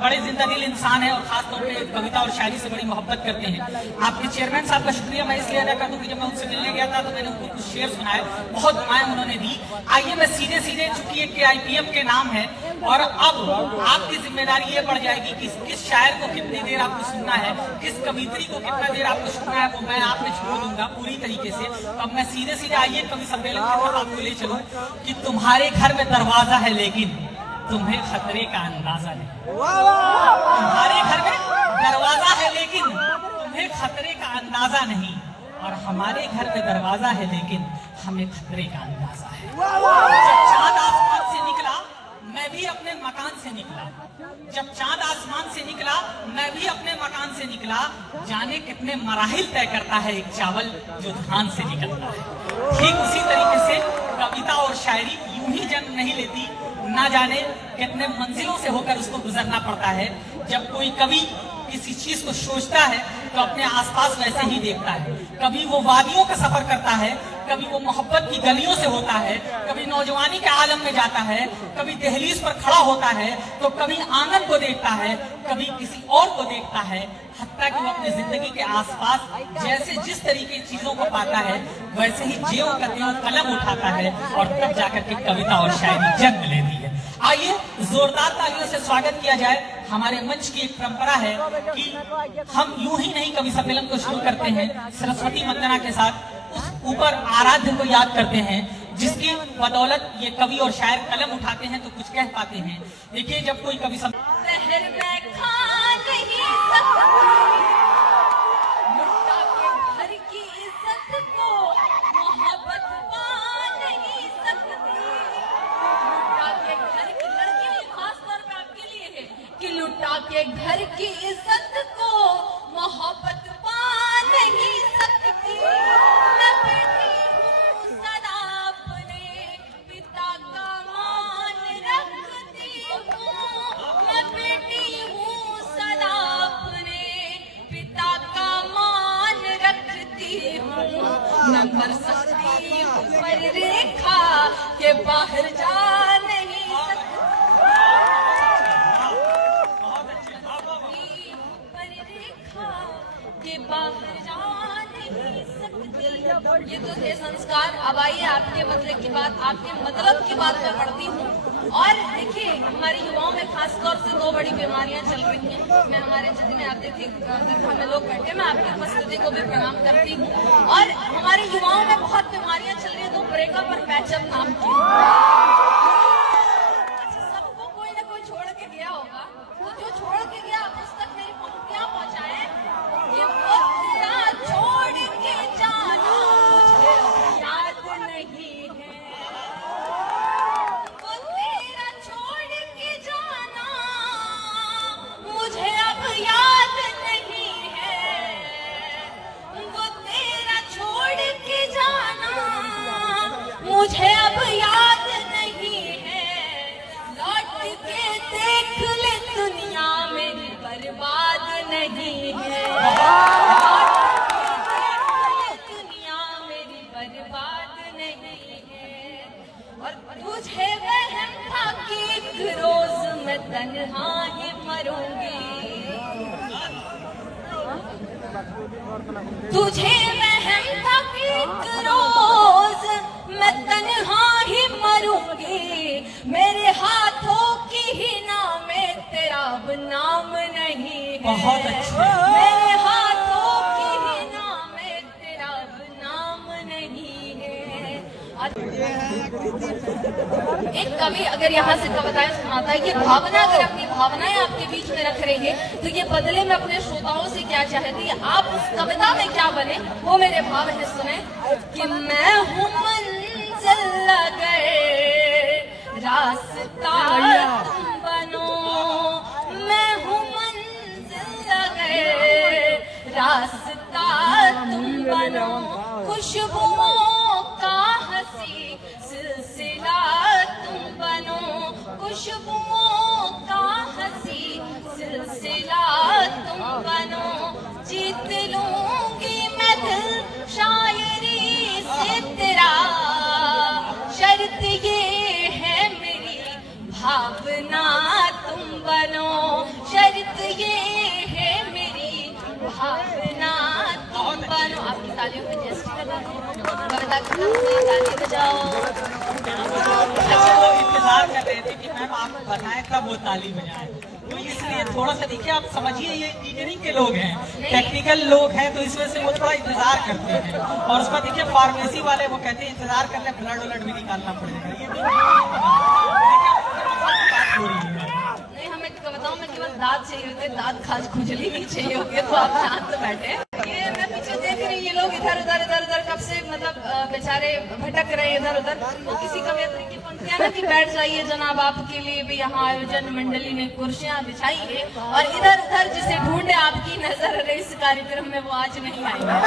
बड़े जिंदादिल इंसान है और खासतौर पे कविता और शायरी से बड़ी मोहब्बत करते हैं। आपके चेयरमैन साहब का शुक्रिया मैं इसलिए अदा कर दूं कि जब मैं उनसे मिलने गया था तो मैंने उनको कुछ शेर सुनाए, बहुत दुआएं उन्होंने दी। आइए मैं सीधे सीधे, चूंकि एक IPM के नाम है और अब आपकी जिम्मेदारी ये बढ़ जाएगी कि किस शायर को कितनी देर आपको सुनना है, किस कवित्री को कितना देर आपको सुनना है, वो मैं आप में छोड़ दूंगा पूरी तरीके से। तो अब मैं सीधे सीधे आइए कवि सम्मेलन की तरफ आपको ले चलूं कि तुम्हारे घर में दरवाजा है लेकिन तुम्हें खतरे का अंदाजा नहीं। तुम्हारे घर में दरवाजा है लेकिन तुम्हें खतरे का अंदाजा नहीं, और हमारे घर में दरवाजा है लेकिन हमें खतरे का अंदाजा है। जब चांद आसमान से निकला मैं भी अपने मकान से निकला, जब चांद आसमान से निकला मैं भी अपने मकान से निकला। जाने कितने मराहिल तय करता है एक चावल जो धान से निकलता है। ठीक उसी तरीके से कविता और शायरी यूं ही जन्म नहीं लेती, ना जाने कितने मंजिलों से होकर उसको गुजरना पड़ता है। जब कोई कवि किसी चीज को सोचता है तो अपने आसपास वैसे ही देखता है। कभी वो वादियों का सफर करता है, कभी वो मोहब्बत की गलियों से होता है, कभी नौजवानी के आलम में जाता है, कभी दहलीज पर खड़ा होता है तो कभी आंगन को देखता है, कभी किसी और को देखता है। हत्ता कि वो अपनी जिंदगी के आसपास जैसे जिस तरीके की चीजों को पाता है वैसे ही ज्यों का त्यों कलम उठाता है और तब जाकर के कविता और शायरी जन्म लेती है। आइए जोरदार तालियों से स्वागत किया जाए। हमारे मंच की एक परंपरा है कि हम यूं ही नहीं कवि सम्मेलन को शुरू करते हैं, सरस्वती वंदना के साथ उस ऊपर आराध्य को याद करते हैं जिसकी बदौलत ये कवि और शायर कलम उठाते हैं तो कुछ कह पाते हैं। देखिए जब कोई कवि के घर की इज्जत को मोहब्बत पा नहीं सकती। मैं बेटी हूँ सदा अपने पिता का मान रखती हूँ। मैं बेटी हूँ सदा अपने पिता का मान रखती हूँ। न कर सकती हूँ पर रेखा के बाहर जा नहीं सकती। के बाहर जा नहीं सकती। ये तो थे संस्कार। अब आइए आपके मतलब की बात, आपके मतलब की बात मैं पढ़ती हूँ। और देखिए हमारे युवाओं में खासतौर से दो बड़ी बीमारियां चल रही हैं। मैं हमारे जितने अतिथि दरगाह में लोग बैठे, मैं आपकी उपस्थिति को भी प्रणाम करती हूँ। और हमारे युवाओं में बहुत बीमारियां चल रही है, तो ब्रेकअप और पैचअप नाम की। अच्छा, सबको कोई ना कोई छोड़ के गया होगा, तो जो छोड़ के गया उस तक मेरी पंक्तियां पहुंचाए। ये वो तेरा छोड़ के जाना मुझे याद नहीं है। वो तेरा छोड़ के जाना मुझे अब याद नहीं है। वो तेरा छोड़ के जाना मुझे अब याद नहीं है। लौट के देख ले दुनिया मेरी बर्बाद नहीं है। दुनिया मेरी बर्बाद नहीं है। और तुझे वहम था कि एक रोज मैं तन्हा ही मरूंगी। तुझे वहम था कि एक रोज मैं तन्हा ही मरूंगी। मेरे हाथों की ही नाम तेरा अब नाम नहीं है। बहुत अच्छे। मेरे हाथों की ही नाम तेरा अब नाम नहीं है। एक कवि अगर यहाँ से कविताएं सुनाता है, ये भावना अगर अपनी भावनाएं आपके बीच में रख रही है तो ये बदले में अपने श्रोताओं से क्या चाहती है, आप उस कविता में क्या बने, वो मेरे भाव है। सुने कि मैं हूँ मंजिल अगर रास्ता तुम बनो। मैं हूँ मंजिल अगर रास्ता तुम बनो। खुशबुओं का हंसी सिलसिला तुम बनो। खुशबुओं का हंसी सिलसिला तुम बनो। जीत लूंगी मैं दिल शायरी से तेरा। शर्त ये है मेरी भावना कविता खत्म हुई, ताली बजाओ। अच्छा, वो इंतजार कर रहे थे कि मैम आप बताएं कब वो ताली बजाएं, तो इसलिए थोड़ा सा देखिए, आप समझिए ये इंजीनियरिंग के लोग हैं, टेक्निकल लोग हैं, तो इस वजह से वो थोड़ा इंतजार करते हैं। और उसका देखिए फार्मेसी वाले वो कहते हैं इंतजार कर ले, ब्लड उलट भी निकालना पड़ेगा। ये बात हो रही है। नहीं, हमें कविताओं में केवल दांत चाहिए होते, दांत खाज खुजली नहीं चाहिए होती है, तो आप शांत बैठे। ये मैं पीछे देख रही हूँ, ये लोग इधर उधर कब से मतलब बेचारे भटक रहे इधर उधर। तो किसी कवयित्री की पंक्तियां ना कि बैठ जाइए जनाब, आपके लिए भी यहाँ आयोजन मंडली ने कुर्सियां बिछाई है, और इधर उधर जिसे ढूंढे आपकी नजर इस कार्यक्रम में वो आज नहीं आई है।